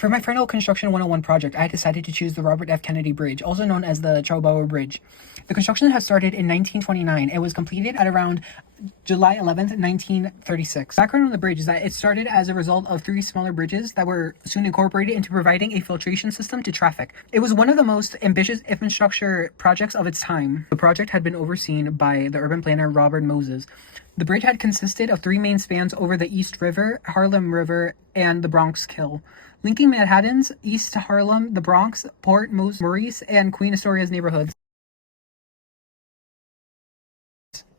For my final Construction 101 project, I decided to choose the Robert F. Kennedy Bridge, also known as the Chowbauer Bridge. The construction had started in 1929. It was completed at around July 11th, 1936. Background on the bridge is that it started as a result of 3 smaller bridges that were soon incorporated into providing a filtration system to traffic. It was one of the most ambitious infrastructure projects of its time. The project had been overseen by the urban planner Robert Moses. The bridge had consisted of 3 main spans over the East River, Harlem River, and the Bronx Kill, linking Manhattan's East Harlem, the Bronx, Port Maurice, and Queen Astoria's neighborhoods.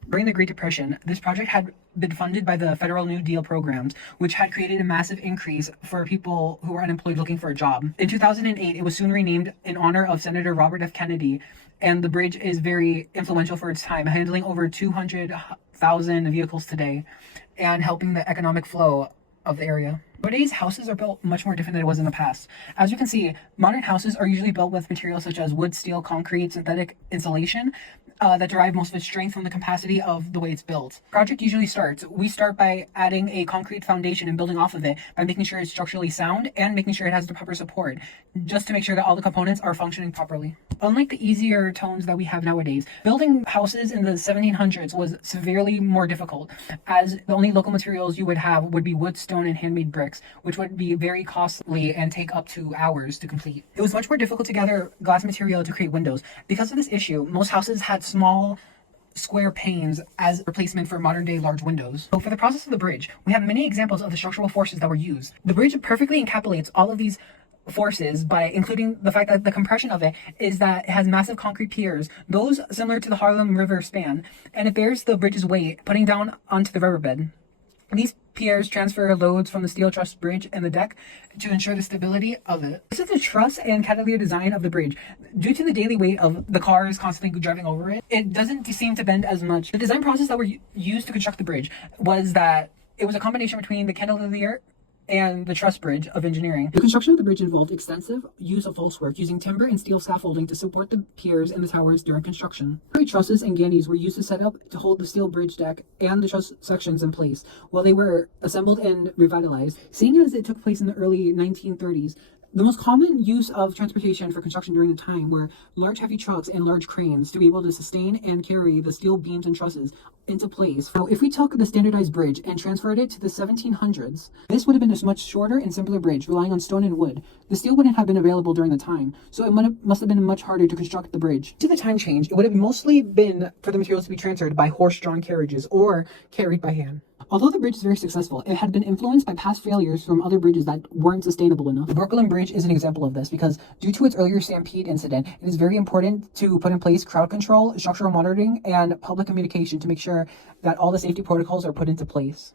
During the Great Depression, this project had been funded by the Federal New Deal programs, which had created a massive increase for people who were unemployed looking for a job. In 2008, it was soon renamed in honor of Senator Robert F. Kennedy, and the bridge is very influential for its time, handling over 200,000 vehicles today and helping the economic flow of the area. Nowadays, houses are built much more different than it was in the past. As you can see, modern houses are usually built with materials such as wood, steel, concrete, synthetic insulation that derive most of its strength from the capacity of the way it's built. Project usually starts. We start by adding a concrete foundation and building off of it by making sure it's structurally sound and making sure it has the proper support, just to make sure that all the components are functioning properly. Unlike the easier tones that we have nowadays, building houses in the 1700s was severely more difficult, as the only local materials you would have would be wood, stone, and handmade bricks, which would be very costly and take up to hours to complete. It was much more difficult to gather glass material to create windows. Because of this issue, most houses had small square panes as replacement for modern day large windows. So for the process of the bridge, we have many examples of the structural forces that were used. The bridge perfectly encapsulates all of these forces by including the fact that the compression of it is that it has massive concrete piers, those similar to the Harlem River span, and it bears the bridge's weight putting down onto the riverbed. These piers transfer loads from the steel truss bridge and the deck to ensure the stability of it. This is the truss and cantilever design of the bridge. Due to the daily weight of the cars constantly driving over it, it doesn't seem to bend as much. The design process that were used to construct the bridge was that it was a combination between the cantilever and the truss bridge of engineering. The construction of the bridge involved extensive use of false work, using timber and steel scaffolding to support the piers and the towers during construction. Trusses and gandies were used to set up to hold the steel bridge deck and the truss sections in place while they were assembled and revitalized. Seeing as it took place in the early 1930s, the most common use of transportation for construction during the time were large heavy trucks and large cranes to be able to sustain and carry the steel beams and trusses into place. So if we took the standardized bridge and transferred it to the 1700s, this would have been a much shorter and simpler bridge relying on stone and wood. The steel wouldn't have been available during the time, so it must have been much harder to construct the bridge. To the time change, it would have mostly been for the materials to be transferred by horse-drawn carriages or carried by hand. Although the bridge is very successful, it had been influenced by past failures from other bridges that weren't sustainable enough. The Brooklyn Bridge is an example of this because due to its earlier stampede incident, it is very important to put in place crowd control, structural monitoring, and public communication to make sure that all the safety protocols are put into place.